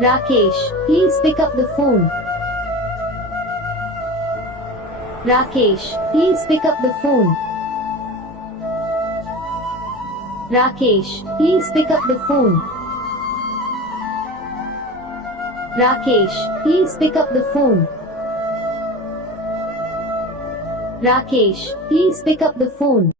Rakesh, please pick up the phone. Rakesh, please pick up the phone. Rakesh, please pick up the phone. Rakesh, please pick up the phone. Rakesh, please pick up the phone.